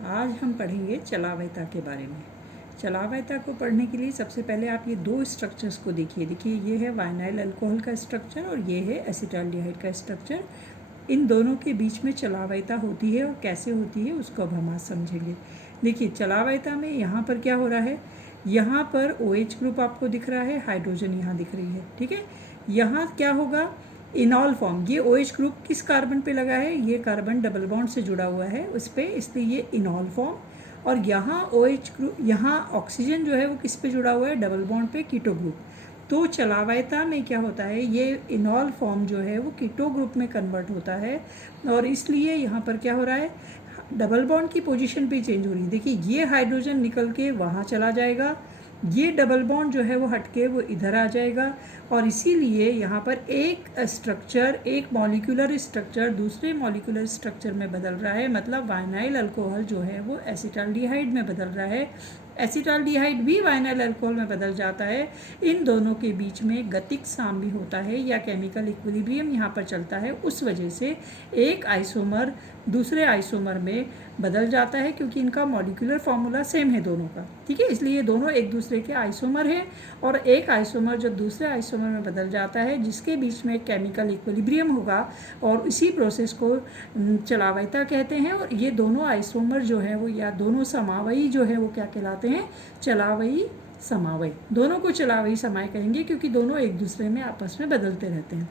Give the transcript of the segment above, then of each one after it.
आज हम पढ़ेंगे चलावयता के बारे में। चलावयता को पढ़ने के लिए सबसे पहले आप ये दो स्ट्रक्चर्स को देखिए ये है वाइनाइल अल्कोहल का स्ट्रक्चर और ये है एसिटाल्डिहाइड का स्ट्रक्चर। इन दोनों के बीच में चलावयता होती है और कैसे होती है उसको अब हम आज समझेंगे। देखिए चलावयता में यहाँ पर क्या हो रहा है, यहाँ पर OH ग्रुप आपको दिख रहा है, हाइड्रोजन यहाँ दिख रही है, ठीक है। यहाँ क्या होगा, इनॉल फॉर्म, ये OH ग्रुप किस कार्बन पे लगा है, ये कार्बन डबल बॉन्ड से जुड़ा हुआ है उस पर, इसलिए ये इनॉल फॉर्म। और यहाँ OH ग्रुप, यहाँ ऑक्सीजन जो है वो किस पे जुड़ा हुआ है, डबल बॉन्ड पे, कीटो ग्रुप। तो चलावयता में क्या होता है, ये इनॉल फॉर्म जो है वो कीटो ग्रुप में कन्वर्ट होता है और इसलिए यहाँ पर क्या हो रहा है, डबल बॉन्ड की पोजीशन पे चेंज हो रही है। देखिए ये हाइड्रोजन निकल के वहाँ चला जाएगा, ये डबल बॉन्ड जो है वो हटके वो इधर आ जाएगा और इसीलिए यहाँ पर एक स्ट्रक्चर, एक मॉलिक्यूलर स्ट्रक्चर दूसरे मॉलिक्यूलर स्ट्रक्चर में बदल रहा है। मतलब वाइनाइल अल्कोहल जो है वो एसिटाल्डिहाइड में बदल रहा है, एसिटाल्डिहाइड भी वाइनाइल अल्कोहल में बदल जाता है। इन दोनों के बीच में गतिक साम्य होता है या केमिकल इक्विलिब्रियम यहाँ पर चलता है, उस वजह से एक आइसोमर दूसरे आइसोमर में बदल जाता है क्योंकि इनका मॉलिक्यूलर फॉर्मूला सेम है दोनों का, ठीक है। इसलिए ये दोनों एक दूसरे के आइसोमर हैं और एक आइसोमर जब दूसरे आइसोमर में बदल जाता है जिसके बीच में केमिकल इक्विलिब्रियम होगा और इसी प्रोसेस को चलावयता कहते हैं। और ये दोनों आइसोमर जो है वो या दोनों समावयी जो है वो क्या कहलाते हैं, चलावयी समावय। दोनों को चलावयी समाय कहेंगे क्योंकि दोनों एक दूसरे में आपस में बदलते रहते हैं,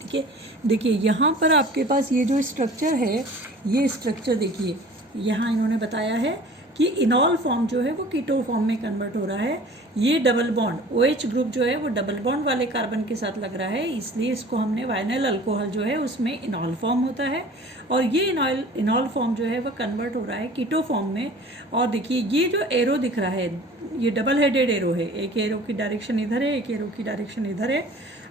ठीक है। देखिए यहाँ पर आपके पास ये जो स्ट्रक्चर है, ये स्ट्रक्चर देखिए यहाँ इन्होंने बताया है कि इनॉल फॉर्म जो है वो कीटो फॉर्म में कन्वर्ट हो रहा है। ये डबल बॉन्ड OH ग्रुप जो है वो डबल बॉन्ड वाले कार्बन के साथ लग रहा है, इसलिए इसको हमने वाइनाइल अल्कोहल जो है उसमें इनॉल फॉर्म होता है और ये इनॉल फॉर्म जो है वो कन्वर्ट हो रहा है कीटो फॉर्म में। और देखिए ये जो एरो दिख रहा है ये डबल हेडेड एरो है, एक एरो की डायरेक्शन इधर है, एक एरो की डायरेक्शन इधर है।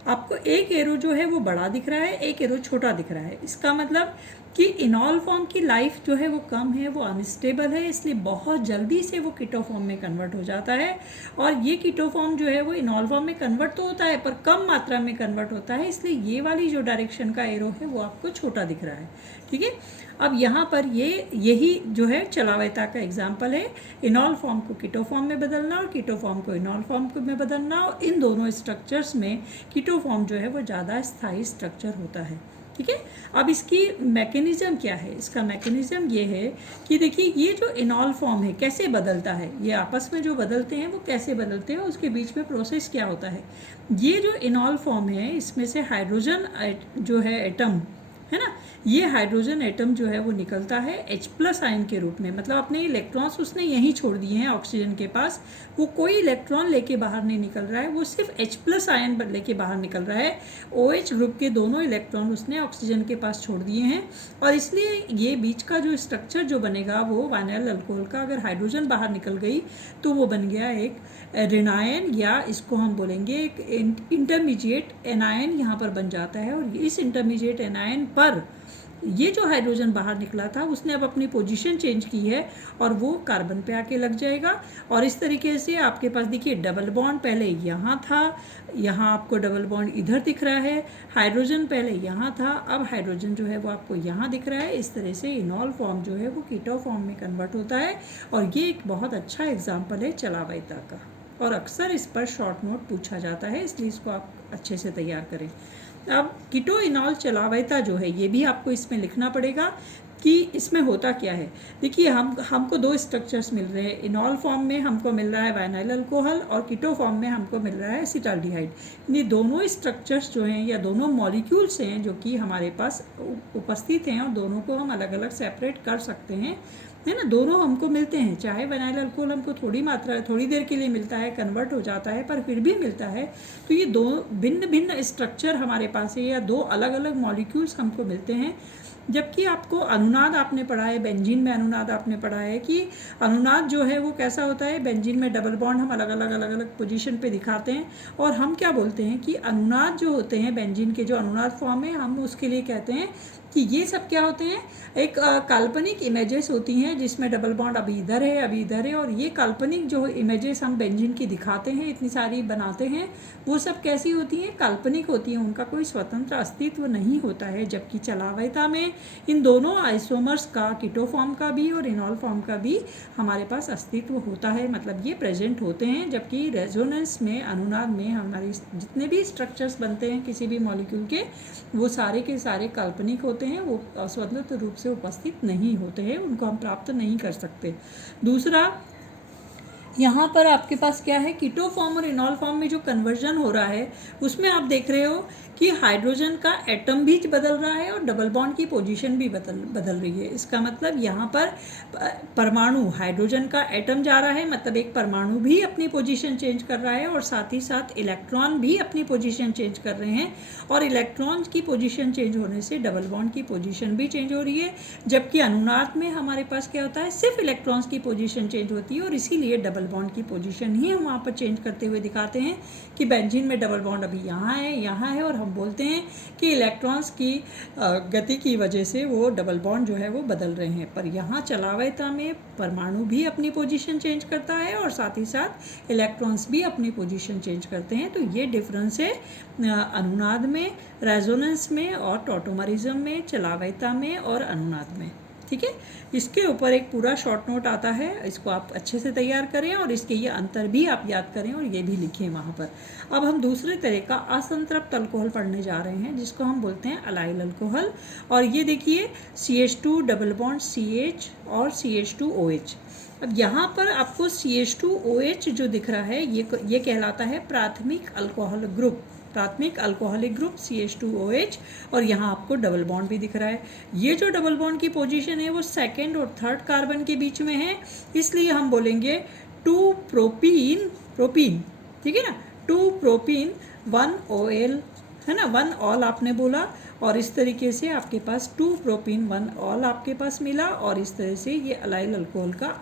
आपको एक एरो जो है वो बड़ा दिख रहा है, एक एरो छोटा दिख रहा है। इसका मतलब कि इनॉल फॉर्म की लाइफ जो है वो कम है, वो अनस्टेबल है, इसलिए बहुत जल्दी से वो कीटो फॉर्म में कन्वर्ट हो जाता है। और ये कीटो फॉर्म जो है वो इनॉल फॉर्म में कन्वर्ट तो होता है पर कम मात्रा में कन्वर्ट होता है, इसलिए ये वाली जो डायरेक्शन का एरो है वो आपको छोटा दिख रहा है, ठीक है। अब यहाँ पर यही जो है चलावयता का एग्जाम्पल है, इनॉल फॉर्म को कीटो फॉर्म में बदलना और कीटो फॉर्म को इनॉल फॉर्म में बदलना। और इन दोनों स्ट्रक्चर्स में कीटो फॉर्म जो है वो ज़्यादा स्थायी स्ट्रक्चर होता है, ठीक है। अब इसकी मैकेनिज्म क्या है, इसका मैकेनिज्म ये है कि देखिए ये जो इनॉल फॉर्म है कैसे बदलता है, ये आपस में जो बदलते हैं वो कैसे बदलते हैं, उसके बीच में प्रोसेस क्या होता है। ये जो इनॉल फॉर्म है इसमें से हाइड्रोजन जो है एटम है ना, ये हाइड्रोजन एटम जो है वो निकलता है H+ आयन के रूप में। मतलब अपने इलेक्ट्रॉन्स उसने यहीं छोड़ दिए हैं ऑक्सीजन के पास, वो कोई इलेक्ट्रॉन लेके बाहर नहीं निकल रहा है, वो सिर्फ H+ आयन लेके बाहर निकल रहा है। OH ग्रुप के दोनों इलेक्ट्रॉन उसने ऑक्सीजन के पास छोड़ दिए हैं और इसलिए ये बीच का जो स्ट्रक्चर जो बनेगा वो वाइनाइल अल्कोहल का, अगर हाइड्रोजन बाहर निकल गई तो वो बन गया एक ऋणायन या इसको हम बोलेंगे एक इंटरमीडिएट एनायन यहाँ पर बन जाता है। और इस इंटरमीडिएट एनायन पर ये जो हाइड्रोजन बाहर निकला था उसने अब अपनी पोजीशन चेंज की है और वो कार्बन पे आके लग जाएगा। और इस तरीके से आपके पास देखिए डबल बॉन्ड पहले यहाँ था, यहाँ आपको डबल बॉन्ड इधर दिख रहा है, हाइड्रोजन पहले यहाँ था, अब हाइड्रोजन जो है वो आपको यहाँ दिख रहा है। इस तरह से इनॉल फॉर्म जो है वो कीटो फॉर्म में कन्वर्ट होता है और ये एक बहुत अच्छा एग्जाम्पल है चलावयता का और अक्सर इस पर शॉर्ट नोट पूछा जाता है, इसलिए इसको आप अच्छे से तैयार करें। अब कीटो इनॉल चलावयता जो है ये भी आपको इसमें लिखना पड़ेगा कि इसमें होता क्या है। देखिए हमको दो स्ट्रक्चर्स मिल रहे हैं, इनॉल फॉर्म में हमको मिल रहा है वाइनाइल अल्कोहल और कीटो फॉर्म में हमको मिल रहा है एसिटाल्डिहाइड। ये दोनों स्ट्रक्चर्स जो हैं या दोनों मॉलिक्यूल्स हैं जो कि हमारे पास उपस्थित हैं और दोनों को हम अलग अलग सेपरेट कर सकते हैं, है ना। दोनों हमको मिलते हैं, चाहे वाइनाइल अल्कोहल हमको थोड़ी देर के लिए मिलता है, कन्वर्ट हो जाता है, पर फिर भी मिलता है। तो ये दो भिन्न भिन्न स्ट्रक्चर हमारे पास है या दो अलग अलग मॉलिक्यूल्स हमको मिलते हैं। जबकि आपको अनुनाद आपने पढ़ा है, बेंजीन में अनुनाद आपने पढ़ा है कि अनुनाद जो है वो कैसा होता है, बेंजीन में डबल बॉन्ड हम अलग अलग पोजीशन पे दिखाते हैं और हम क्या बोलते हैं कि अनुनाद जो होते हैं बेंजीन के जो अनुनाद फॉर्म है हम उसके लिए कहते हैं कि ये सब क्या होते हैं, एक काल्पनिक इमेजेस होती हैं जिसमें डबल बॉन्ड अभी इधर है अभी इधर है, और ये काल्पनिक जो इमेजेस हम बेंजीन की दिखाते हैं, इतनी सारी बनाते हैं, वो सब कैसी होती हैं, काल्पनिक होती हैं, उनका कोई स्वतंत्र अस्तित्व नहीं होता है। जबकि चलावयता में इन दोनों आइसोमर्स का, कीटो फॉर्म का भी और इनॉल फॉर्म का भी हमारे पास अस्तित्व होता है, मतलब ये प्रेजेंट होते हैं। जबकि रेजोनेंस में, अनुनाद में हमारे जितने भी स्ट्रक्चर्स बनते हैं किसी भी मॉलिक्यूल के, वो सारे के सारे काल्पनिक होते हैं, वो स्वतंत्र रूप से उपस्थित नहीं होते हैं, उनको हम प्राप्त नहीं कर सकते। दूसरा, यहाँ पर आपके पास क्या है, कीटो फॉर्म और इनॉल फॉर्म में जो कन्वर्जन हो रहा है उसमें आप देख रहे हो कि हाइड्रोजन का एटम भी बदल रहा है और डबल बॉन्ड की पोजीशन भी बदल रही है। इसका मतलब यहाँ पर परमाणु, हाइड्रोजन का एटम जा रहा है, मतलब एक परमाणु भी अपनी पोजीशन चेंज कर रहा है, और साथ ही साथ इलेक्ट्रॉन भी अपनी पोजीशन चेंज कर रहे हैं, और इलेक्ट्रॉन की पोजीशन चेंज होने से डबल बॉन्ड की पोजीशन भी चेंज हो रही है। जबकि अनुनाद में हमारे पास क्या होता है, सिर्फ इलेक्ट्रॉन्स की पोजीशन चेंज होती है, और इसीलिए डबल बॉन्ड की पोजीशन ही हम वहाँ पर चेंज करते हुए दिखाते हैं कि बेंजीन में डबल बॉन्ड अभी यहाँ है, और हम बोलते हैं कि इलेक्ट्रॉन्स की गति की वजह से वो डबल बॉन्ड जो है वो बदल रहे हैं। पर यहाँ चलावयता में परमाणु भी अपनी पोजीशन चेंज करता है और साथ ही साथ इलेक्ट्रॉन्स भी अपनी पोजीशन चेंज करते हैं। तो ये डिफरेंस है अनुनाद में, रेजोनेंस में और टॉटोमरिज्म में, चलावयता में और अनुनाद में। ठीक है, इसके ऊपर एक पूरा शॉर्ट नोट आता है, इसको आप अच्छे से तैयार करें और इसके ये अंतर भी आप याद करें और ये भी लिखें वहाँ पर। अब हम दूसरे तरह का असंतृप्त अल्कोहल पढ़ने जा रहे हैं जिसको हम बोलते हैं अलाइल अल्कोहल। और ये देखिए CH2 डबल बॉन्ड CH और CH2OH। अब यहाँ पर आपको CH2OH जो दिख रहा है ये कहलाता है प्राथमिक अल्कोहल ग्रुप, प्राथमिक अल्कोहलिक ग्रुप CH2OH, और यहाँ आपको डबल बॉन्ड भी दिख रहा है। ये जो डबल बॉन्ड की पोजीशन है वो सेकंड और थर्ड कार्बन के बीच में है, इसलिए हम बोलेंगे 2 प्रोपीन, ठीक है ना, 2 प्रोपीन 1 OL, है ना, 1 ऑल आपने बोला, और इस तरीके से आपके पास 2 प्रोपीन 1 ऑल आपके पास मिला, और इस तरह से ये अलाइल अल्कोहल का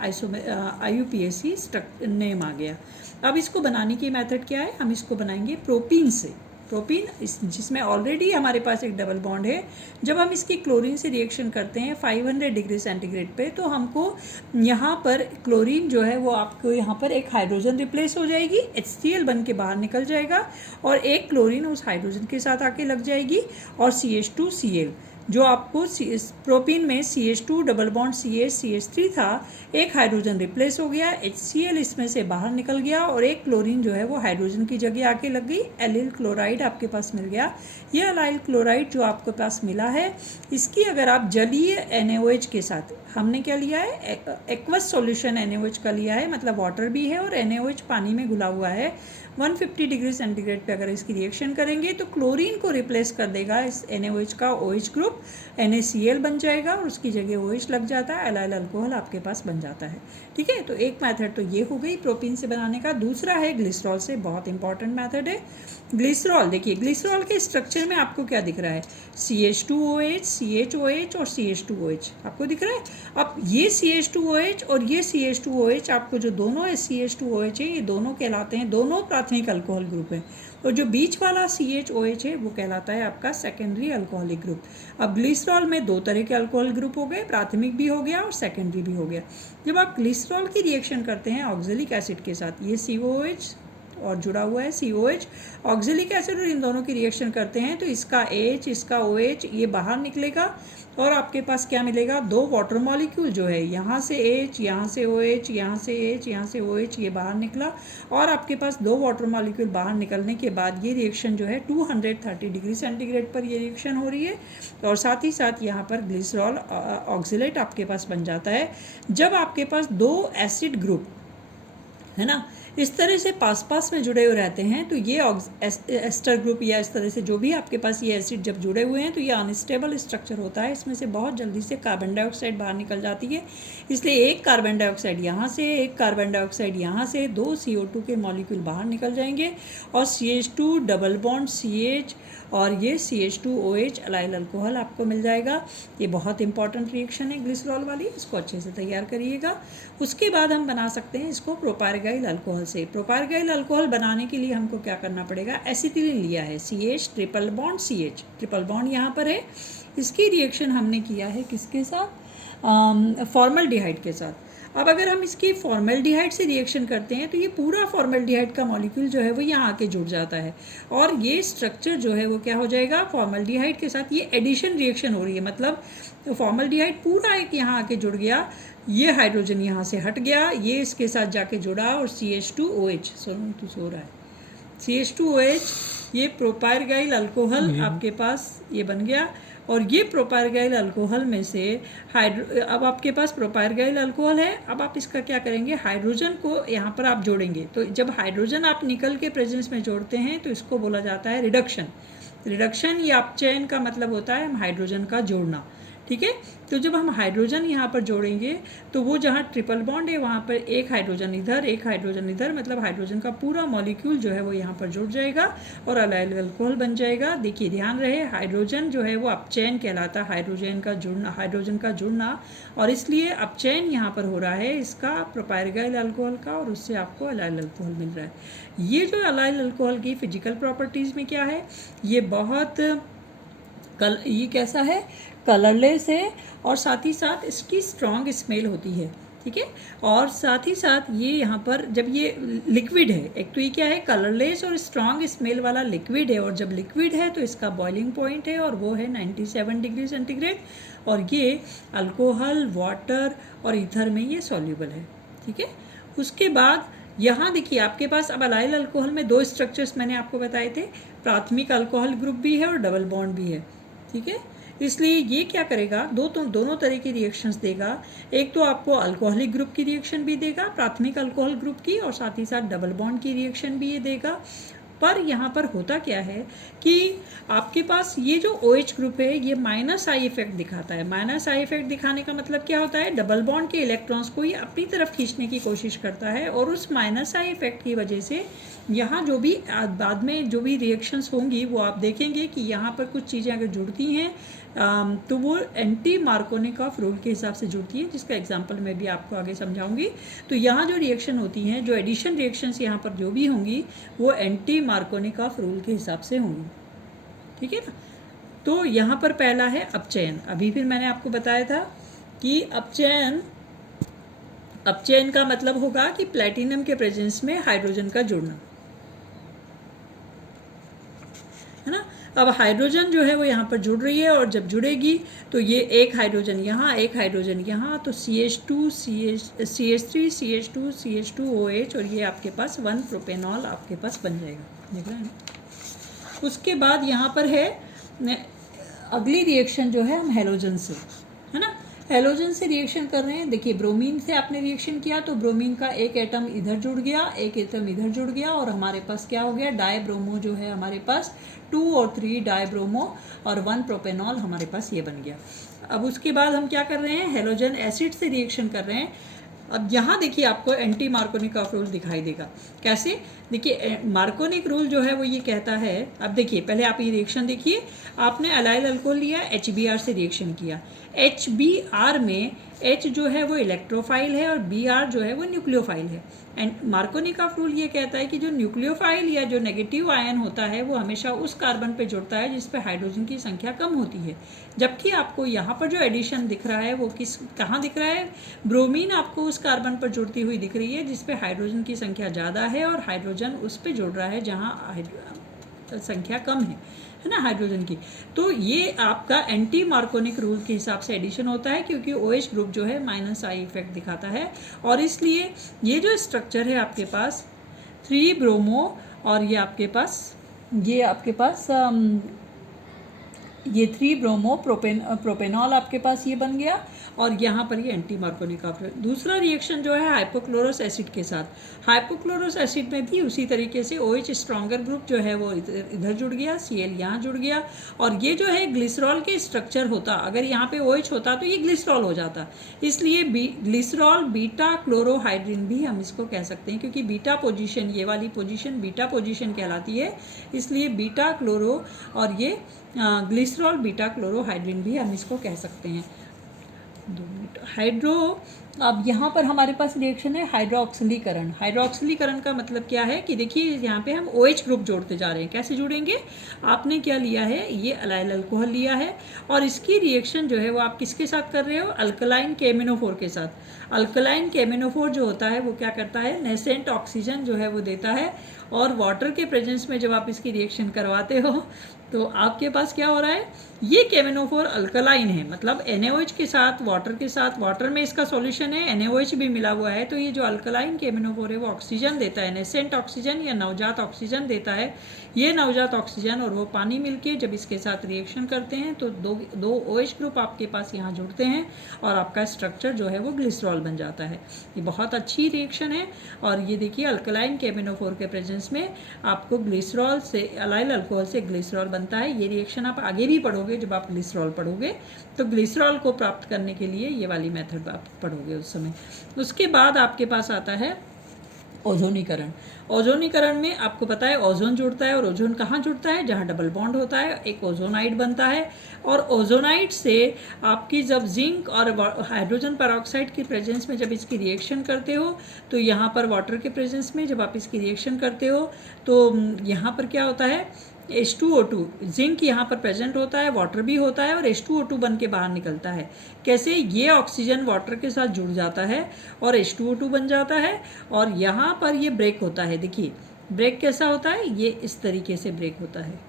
IUPAC नेम आ गया। अब इसको बनाने की मेथड क्या है, हम इसको बनाएंगे प्रोपीन से। प्रोपीन जिसमें ऑलरेडी हमारे पास एक डबल बॉन्ड है, जब हम इसकी क्लोरीन से रिएक्शन करते हैं 500 डिग्री सेंटीग्रेड पे, तो हमको यहाँ पर क्लोरीन जो है वो आपको यहाँ पर एक हाइड्रोजन रिप्लेस हो जाएगी, HCl बन के बाहर निकल जाएगा, और एक क्लोरीन उस हाइड्रोजन के साथ आके लग जाएगी, और CH2Cl जो आपको प्रोपीन में CH2 डबल बॉन्ड CH3 था, एक हाइड्रोजन रिप्लेस हो गया, HCl इसमें से बाहर निकल गया, और एक क्लोरीन जो है वो हाइड्रोजन की जगह आके लग गई, एलिल क्लोराइड आपके पास मिल गया। ये एलाइल क्लोराइड जो आपके पास मिला है, इसकी अगर आप जलीय NaOH के साथ, हमने क्या लिया है, एक्वस सॉल्यूशन NaOH का लिया है, मतलब वाटर भी है और NaOH पानी में घुला हुआ है, 150 डिग्री सेंटीग्रेड पे अगर इसकी रिएक्शन करेंगे तो क्लोरीन को रिप्लेस कर देगा इस NaOH का OH ग्रुप, NaCl बन जाएगा और उसकी जगह OH लग जाता है, एलाइल अल्कोहल आपके पास बन जाता है। ठीक है, तो एक मेथड तो ये हो गई प्रोपीन से बनाने का। दूसरा है ग्लिसरॉल से, बहुत इंपॉर्टेंट मेथड है ग्लिसरॉल। देखिए ग्लिसरॉल के स्ट्रक्चर में आपको क्या दिख रहा है, CH2OH, CHOH और CH2OH आपको दिख रहा है। अब ये CH2OH और ये CH2OH आपको जो दोनों CH2OH है, ये दोनों कहलाते हैं, दोनों प्राथमिक अल्कोहल ग्रुप है, और जो बीच वाला CHOH है वो कहलाता है आपका सेकेंडरी अल्कोहलिक ग्रुप। अब ग्लिसरॉल में दो तरह के अल्कोहल ग्रुप हो गए, प्राथमिक भी हो गया और सेकेंडरी भी हो गया। जब आप ग्लिसरॉल की रिएक्शन करते हैं ऑक्जेलिक एसिड के साथ, ये COH और जुड़ा हुआ है COH, ऑक्जेलिक एसिड और इन दोनों की रिएक्शन करते हैं तो इसका H, इसका OH ये बाहर निकलेगा, और आपके पास क्या मिलेगा, दो वाटर मॉलिक्यूल जो है, यहाँ से H, यहाँ से OH, यहाँ से H, यहाँ से OH, ये बाहर निकला, और आपके पास दो वाटर मॉलिक्यूल बाहर निकलने के बाद ये रिएक्शन जो है 230 डिग्री सेंटीग्रेड पर ये रिएक्शन हो रही है, और साथ ही साथ यहाँ पर ग्लिसरॉल ऑक्जेलेट आपके पास बन जाता है। जब आपके पास दो एसिड ग्रुप है ना इस तरह से पास पास में जुड़े हुए रहते हैं, तो ये एस्टर ग्रुप या इस तरह से जो भी आपके पास ये एसिड जब जुड़े हुए हैं तो ये अनस्टेबल स्ट्रक्चर होता है, इसमें से बहुत जल्दी से कार्बन डाइऑक्साइड बाहर निकल जाती है। इसलिए एक कार्बन डाइऑक्साइड यहाँ से, एक कार्बन डाइऑक्साइड यहाँ से, दो CO2 के मॉलिक्यूल बाहर निकल जाएंगे, और CH2 डबल बॉन्ड CH और ये CH2OH अलाइल अल्कोहल आपको मिल जाएगा। ये बहुत इंपॉर्टेंट रिएक्शन है ग्लिसरॉल वाली, इसको अच्छे से तैयार करिएगा। उसके बाद हम बना सकते हैं इसको प्रोपारगाइल अल्कोहल से। प्रोपारगाइल अल्कोहल बनाने के लिए हमको क्या करना पड़ेगा, एसिटिलीन लिया है, CH triple bond CH, triple bond यहाँ पर है, इसकी रिएक्शन हमने किया है किसके साथ, फॉर्मल्डिहाइड के साथ। अब अगर हम इसकी फॉर्मल्डिहाइड से रिएक्शन करते हैं तो ये पूरा फॉर्मल्डिहाइड का मॉलिक्यूल जो है वो यहाँ आके जुड़ जाता है और ये स्ट्रक्चर जो है वो क्या हो जाएगा, फॉर्मल्डिहाइड के साथ ये एडिशन रिएक्शन हो रही है, मतलब फॉर्मल्डिहाइड पूरा एक यहाँ आके जुड़ गया, ये हाइड्रोजन यहाँ से हट गया, ये इसके साथ जाके जुड़ा और CH2OH सोनू तो सो रहा है, CH2OH ये प्रोपाइरगाइल अल्कोहल आपके पास ये बन गया और ये प्रोपाइरगाइल अल्कोहल में से अब आपके पास प्रोपाइरगाइल अल्कोहल है। अब आप इसका क्या करेंगे, हाइड्रोजन को यहाँ पर आप जोड़ेंगे। तो जब हाइड्रोजन आप निकल के प्रेजेंस में जोड़ते हैं तो इसको बोला जाता है रिडक्शन। रिडक्शन या अपचयन का मतलब होता है हाइड्रोजन का जोड़ना, ठीक है। तो जब हम हाइड्रोजन यहाँ पर जोड़ेंगे तो वो जहाँ ट्रिपल बॉन्ड है वहाँ पर एक हाइड्रोजन इधर एक हाइड्रोजन इधर, मतलब हाइड्रोजन का पूरा मॉलिक्यूल जो है वो यहाँ पर जुड़ जाएगा और अलाइल अल्कोहल बन जाएगा। देखिए ध्यान रहे, हाइड्रोजन जो है वो अपचयन कहलाता है, हाइड्रोजन का जुड़ना, और इसलिए अपचयन यहाँ पर हो रहा है इसका प्रोपाइरगाइल अल्कोहल का और उससे आपको अलाइल अल्कोहल मिल रहा है। ये जो अलाइल अल्कोहल की फिजिकल प्रॉपर्टीज़ में क्या है, ये बहुत ये कैसा है, कलरलेस है और साथ ही साथ इसकी स्ट्रॉन्ग स्मेल होती है, ठीक है। और साथ ही साथ ये यहाँ पर जब ये लिक्विड है, एक तो ये क्या है, कलरलेस और स्ट्रॉन्ग स्मेल वाला लिक्विड है, और जब लिक्विड है तो इसका बॉइलिंग पॉइंट है और वो है 97 डिग्री सेंटीग्रेड, और ये अल्कोहल, वाटर और ईथर में ये सॉल्यूबल है, ठीक है। उसके बाद यहाँ देखिए आपके पास अब अलाइल अल्कोहल में दो स्ट्रक्चर्स मैंने आपको बताए थे, प्राथमिक अल्कोहल ग्रुप भी है और डबल बॉन्ड भी है, ठीक है। इसलिए ये क्या करेगा, दोनों तरह की रिएक्शंस देगा। एक तो आपको अल्कोहलिक ग्रुप की रिएक्शन भी देगा, प्राथमिक अल्कोहल ग्रुप की, और साथ ही साथ डबल बॉन्ड की रिएक्शन भी ये देगा। पर यहाँ पर होता क्या है कि आपके पास ये जो OH ग्रुप है ये माइनस आई इफेक्ट दिखाता है। माइनस आई इफेक्ट दिखाने का मतलब क्या होता है, डबल बॉन्ड के इलेक्ट्रॉन्स को ये अपनी तरफ खींचने की कोशिश करता है, और उस माइनस आई इफेक्ट की वजह से यहाँ जो भी बाद में जो भी रिएक्शंस होंगी वो आप देखेंगे कि यहाँ पर कुछ चीज़ें अगर जुड़ती हैं तो वो एंटी मार्कोनिकॉफ रूल के हिसाब से जुड़ती है, जिसका एग्जांपल मैं भी आपको आगे समझाऊंगी। तो यहाँ जो रिएक्शन होती हैं, जो एडिशन रिएक्शंस यहाँ पर जो भी होंगी वो एंटी मार्कोनिकॉफ रूल के हिसाब से होंगी, ठीक है ना। तो यहाँ पर पहला है अपचयन। अभी फिर मैंने आपको बताया था कि अपचयन का मतलब होगा कि प्लैटिनम के प्रेजेंस में हाइड्रोजन का जुड़ना, है ना। अब हाइड्रोजन जो है वो यहाँ पर जुड़ रही है और जब जुड़ेगी तो ये एक हाइड्रोजन यहाँ, एक हाइड्रोजन यहाँ, तो CH2 CH3 CH2 CH2OH, और ये आपके पास 1 प्रोपेनॉल आपके पास बन जाएगा, देख रहे हैं। उसके बाद यहाँ पर है अगली रिएक्शन जो है हम हेलोजन से, है ना, हेलोजन से रिएक्शन कर रहे हैं। देखिए ब्रोमीन से आपने रिएक्शन किया तो ब्रोमीन का एक एटम इधर जुड़ गया, एक एटम इधर जुड़ गया, और हमारे पास क्या हो गया, डाईब्रोमो जो है हमारे पास 2 और 3 डाईब्रोमो और 1 प्रोपेनॉल हमारे पास ये बन गया। अब उसके बाद हम क्या कर रहे हैं, हेलोजन एसिड से रिएक्शन कर रहे हैं। अब यहाँ देखिए आपको एंटी मार्कोनिकॉफ रूल दिखाई देगा। कैसे, देखिए मार्कोनिक रूल जो है वो ये कहता है, अब देखिए पहले आप ये रिएक्शन देखिए, आपने अलाइल अल्कोहल लिया, HBr से रिएक्शन किया। HBr में H जो है वो इलेक्ट्रोफाइल है और Br जो है वो न्यूक्लियोफाइल है। एंड मार्कोनिकॉफ रूल ये कहता है कि जो न्यूक्लियोफाइल या जो नेगेटिव आयन होता है वो हमेशा उस कार्बन पे जुड़ता है जिस पे हाइड्रोजन की संख्या कम होती है। जबकि आपको यहाँ पर जो एडिशन दिख रहा है वो कहाँ दिख रहा है, ब्रोमीन आपको उस कार्बन पर जुड़ती हुई दिख रही है जिस पे हाइड्रोजन की संख्या ज़्यादा है, और हाइड्रोजन उस पर जुड़ रहा है जहाँ संख्या कम है ना हाइड्रोजन की। तो ये आपका एंटी मार्कोनिक रूल के हिसाब से एडिशन होता है, क्योंकि OH ग्रुप जो है माइनस आई इफेक्ट दिखाता है, और इसलिए ये जो स्ट्रक्चर है आपके पास 3 ब्रोमो, और ये आपके पास ये 3 ब्रोमो प्रोपेनॉल आपके पास ये बन गया, और यहाँ पर ये एंटी मार्कोनिकॉफ। दूसरा रिएक्शन जो है हाइपोक्लोरस एसिड के साथ। हाइपोक्लोरस एसिड में भी उसी तरीके से OH स्ट्रॉन्गर ग्रुप जो है वो इधर जुड़ गया, Cl यहाँ जुड़ गया, और ये जो है ग्लिसरॉल के स्ट्रक्चर होता, अगर यहाँ पे OH होता तो ये ग्लिसरॉल हो जाता, इसलिए ग्लिसरॉल बीटा क्लोरोहाइड्रिन भी हम इसको कह सकते हैं, क्योंकि बीटा पोजीशन, ये वाली पोजीशन बीटा पोजीशन कहलाती है, इसलिए बीटा क्लोरो, और ये ग्लिसरॉल बीटा क्लोरोहाइड्रिन भी हम इसको कह सकते हैं। 2 मिनट। हाइड्रो, अब यहाँ पर हमारे पास रिएक्शन है हाइड्रोक्सिलीकरण। हाइड्रोक्सिलीकरण का मतलब क्या है कि देखिए यहाँ पे हम OH ग्रुप जोड़ते जा रहे हैं। कैसे जोड़ेंगे? आपने क्या लिया है, ये अलाइल अल्कोहल लिया है और इसकी रिएक्शन जो है वो आप किसके साथ कर रहे हो, अल्कलाइन KMnO4 के साथ। अल्कलाइन KMnO4 जो होता है वो क्या करता है, नेसेंट ऑक्सीजन जो है वो देता है और वाटर के प्रेजेंस में जब आप इसकी रिएक्शन करवाते हो तो आपके पास क्या हो रहा है, ये KMnO4 अल्कलाइन है, मतलब NaOH के साथ वाटर में इसका सॉल्यूशन है, NaOH भी मिला हुआ है, तो ये जो अल्कलाइन KMnO4 है वो ऑक्सीजन देता है, नेसेंट ऑक्सीजन या नवजात ऑक्सीजन देता है। ये नवजात ऑक्सीजन और वो पानी मिलके जब इसके साथ रिएक्शन करते हैं तो दो OH ग्रुप आपके पास यहाँ जुड़ते हैं और आपका स्ट्रक्चर जो है वो ग्लिसरॉल बन जाता है। ये बहुत अच्छी रिएक्शन है और ये देखिए अल्कलाइन KMnO4 के प्रेजेंस में आपको ग्लिसरॉल से, अलाइल अल्कोहल से ग्लिसरॉल बनता है। ये रिएक्शन आप आगे भी पढ़ोगे, जब आप ग्लिसरॉल पढ़ोगे तो ग्लिसरॉल को प्राप्त करने के लिए ये वाली मेथड आप पढ़ोगे उस समय। उसके बाद आपके पास आता है ओजोनीकरण। ओजोनीकरण में आपको पता है ओजोन जुड़ता है और ओजोन कहाँ जुड़ता है, जहाँ डबल बॉन्ड होता है, एक ओजोनाइड बनता है और ओजोनाइड से आपकी जब जिंक और हाइड्रोजन पेरोक्साइड की प्रेजेंस में जब इसकी रिएक्शन करते हो तो यहाँ पर वाटर के प्रेजेंस में जब आप इसकी रिएक्शन करते हो तो यहाँ पर क्या होता है, H2O2, जिंक यहाँ पर प्रेजेंट होता है, वाटर भी होता है और H2O2 बन के बाहर निकलता है। कैसे, ये ऑक्सीजन वाटर के साथ जुड़ जाता है और H2O2 बन जाता है और यहाँ पर ये ब्रेक होता है। देखिए ब्रेक कैसा होता है, ये इस तरीके से ब्रेक होता है,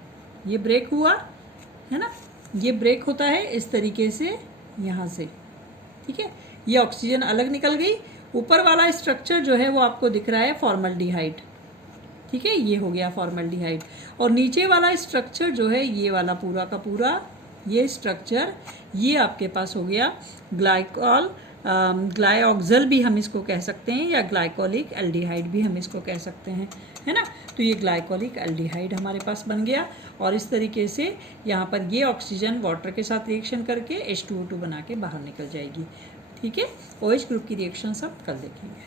ये ब्रेक हुआ है ना, ये ब्रेक होता है इस तरीके से यहाँ से, ठीक है। ये ऑक्सीजन अलग निकल गई, ऊपर वाला स्ट्रक्चर जो है वो आपको दिख रहा है फॉर्मल्डिहाइड, ठीक है, ये हो गया फॉर्मल्डिहाइड। और नीचे वाला स्ट्रक्चर जो है ये वाला पूरा का पूरा ये स्ट्रक्चर, ये आपके पास हो गया ग्लाइकॉल, ग्लाइऑक्सल भी हम इसको कह सकते हैं या ग्लाइकोलिक एल्डिहाइड भी हम इसको कह सकते हैं, है ना। तो ये ग्लाइकोलिक एल्डिहाइड हमारे पास बन गया और इस तरीके से यहाँ पर ये ऑक्सीजन वाटर के साथ रिएक्शन करके H2O2 बना के बाहर निकल जाएगी, ठीक है। OH ग्रुप की रिएक्शन सब कल देखेंगे।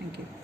Thank you.